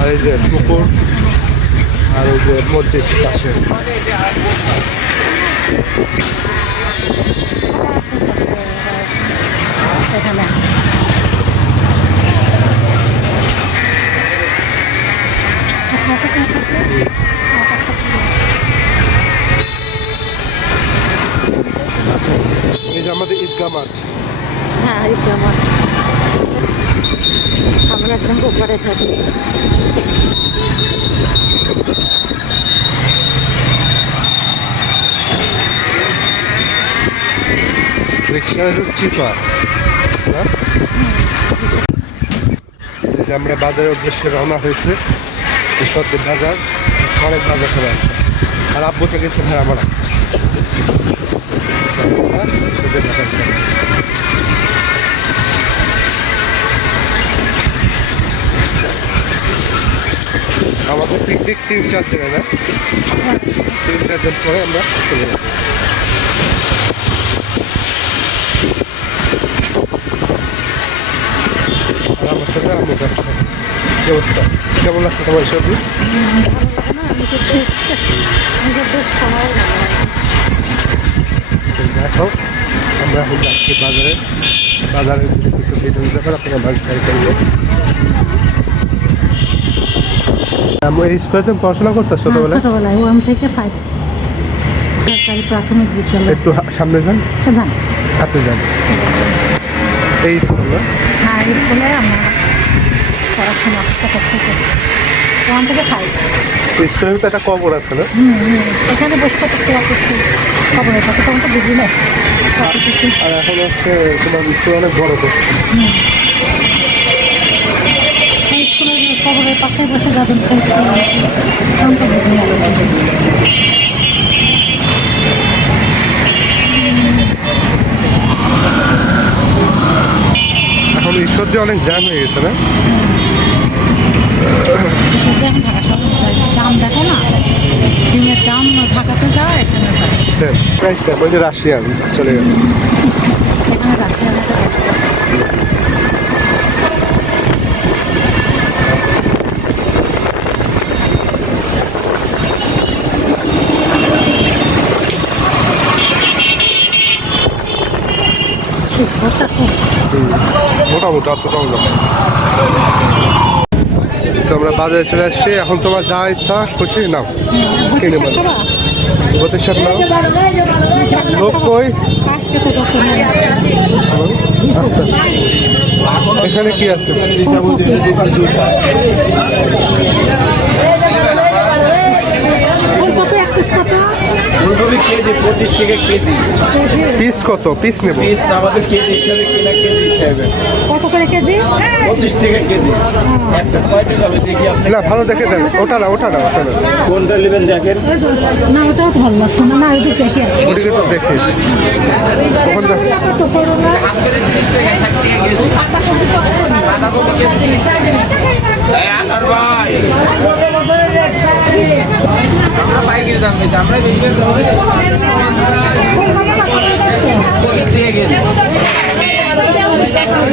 আর এই যে পুকুর আর ওই যে মসজিদ পাশে। এই যে আমাদের ঈদগাহ মাঠ। হ্যাঁ, ঈদগাহ মাঠ। আমরা একদম ওপারে থাকি। রিক্সা চিপা। আমরা বাজারের উদ্দেশ্যে রওনা হয়েছে। সত্যের বাজার, অনেক বাজার চলে আসছে। আর আব্বুটা গেছে ভেড়ামারা। আমাদের পিকনিক 3-4 জনে না, 3-4 জন পরে আমরা চলে যাবো। আর আমার সাথে আম্মু যাচ্ছে। কি অবস্থা, কেমন লাগছে তোমার সবজি? দেখো আমরা এখন যাচ্ছি বাজারে। বাজারে কিছু ভিডিও দিতে পারে আপনারা বাড়ি ট্রাই করবো। এই স্কুলে তুমি পড়াশোনা করতে ছোটবেলায়? ছোটবেলায় 1 থেকে 5 সরকারি প্রাথমিক বিদ্যালয়। একটু সামনে যান, আপনি যান। এই স্কুল না? হ্যাঁ, এই স্কুলে আমরা পড়াশোনা থেকে 1 থেকে 5। স্কুলের তো একটা কবর আছে না? এখানে বসে করছি খবরের কথা তখন তো বুঝি না। আর এখন হচ্ছে তোমার স্কুল অনেক বড় করছে। স্কুলের খবরের পাশে বসে যাবেন তখন তো বুঝি না। এখন ঈশ্বরজি অনেক জ্যাম হয়ে গেছে না? দাম দেখো না, ডিমের দাম ঢাকাতে যাওয়া এখানে প্রাইসটা ওই যে রাশিয়ান চলে গেল। এখানে রাশিয়ান মোটামুটি অতটাও না। তো আমরা বাজারে চলে আসছি। এখন তোমার যা ইচ্ছা খুশি নাও, কিনে প্রতিষ্ঠান নাও। লোক কই? আচ্ছা, এখানে কি আছে? ফুলকপি কেজি 25 টাকা কেজি। পিস কত? পিস নেব? পিস না, আমাদের কেজি হিসাবে কিনা, কেজি হিসাবে কত করে কেজি? 25 টাকা কেজি। একটা কয় টাকা হবে দেখি আপনি? না, ভালো দেখে দেন। ওটা না, ওটা না, ওটা না। কোনটা নেবেন দেখেন। না, ওটাও ভালো লাগছে না। না, ওটা দেখে ওদিকে তো দেখি। তখন দেখ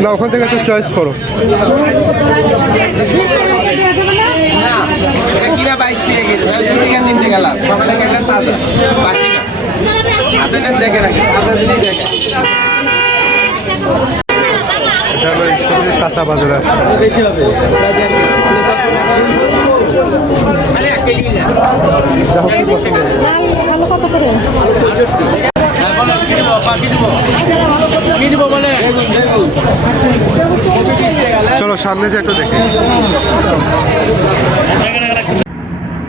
না, ওখান থেকে একটু চয়েস করো। কিনা 22 টাকা কেজি, 2 টাকা 3 টাকা লাভ। সকালে কেটে তাজা 5 টাকা। আদাটা দেখে রাখি, আদা দিলেই দেখে। এটা হলো ঈশ্বরের কাঁচা বাজার। বেশি হবে যা হোক, কি পছন্দ? আলু কত করে? চলো সামনে যে একটু দেখি।